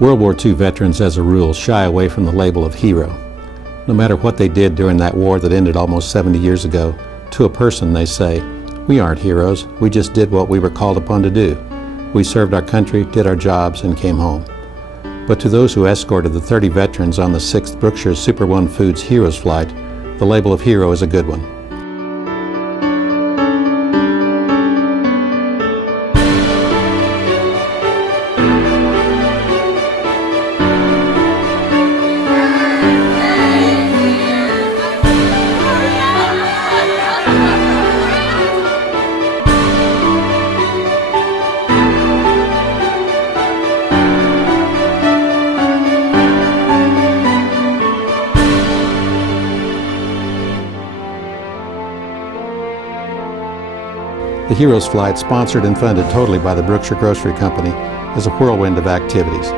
World War II veterans, as a rule, shy away from the label of hero. No matter what they did during that war that ended almost 70 years ago, to a person they say, "We aren't heroes, we just did what we were called upon to do. We served our country, did our jobs, and came home." But to those who escorted the 30 veterans on the 6th Brookshire Super One Foods Heroes flight, the label of hero is a good one. The Heroes Flight, sponsored and funded totally by the Brookshire Grocery Company, is a whirlwind of activities.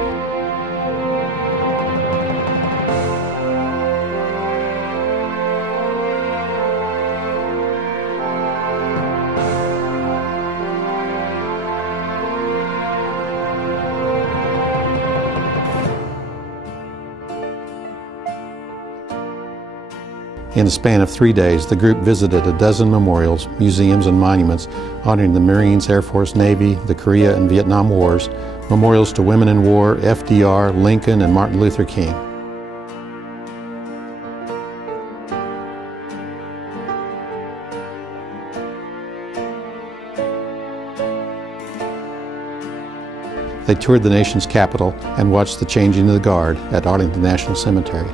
In a span of 3 days, the group visited a dozen memorials, museums, and monuments honoring the Marines, Air Force, Navy, the Korea and Vietnam Wars, memorials to women in war, FDR, Lincoln, and Martin Luther King. They toured the nation's capital and watched the changing of the guard at Arlington National Cemetery.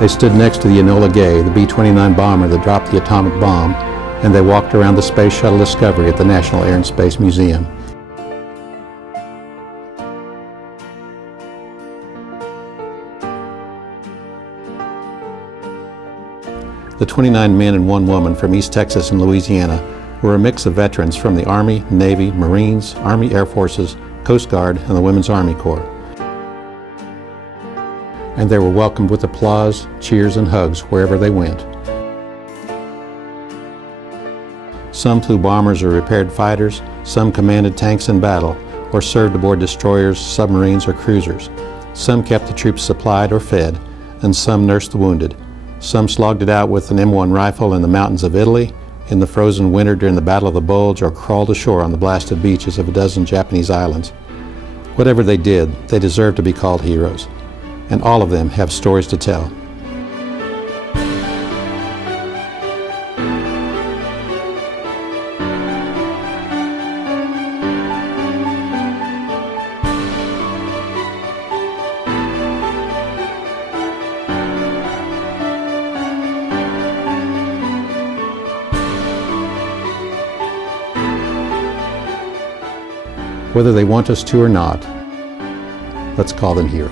They stood next to the Enola Gay, the B-29 bomber that dropped the atomic bomb, and they walked around the Space Shuttle Discovery at the National Air and Space Museum. The 29 men and 1 woman from East Texas and Louisiana were a mix of veterans from the Army, Navy, Marines, Army Air Forces, Coast Guard, and the Women's Army Corps. And they were welcomed with applause, cheers, and hugs wherever they went. Some flew bombers or repaired fighters, some commanded tanks in battle, or served aboard destroyers, submarines, or cruisers. Some kept the troops supplied or fed, and some nursed the wounded. Some slogged it out with an M1 rifle in the mountains of Italy, in the frozen winter during the Battle of the Bulge, or crawled ashore on the blasted beaches of a dozen Japanese islands. Whatever they did, they deserved to be called heroes. And all of them have stories to tell. Whether they want us to or not, let's call them heroes.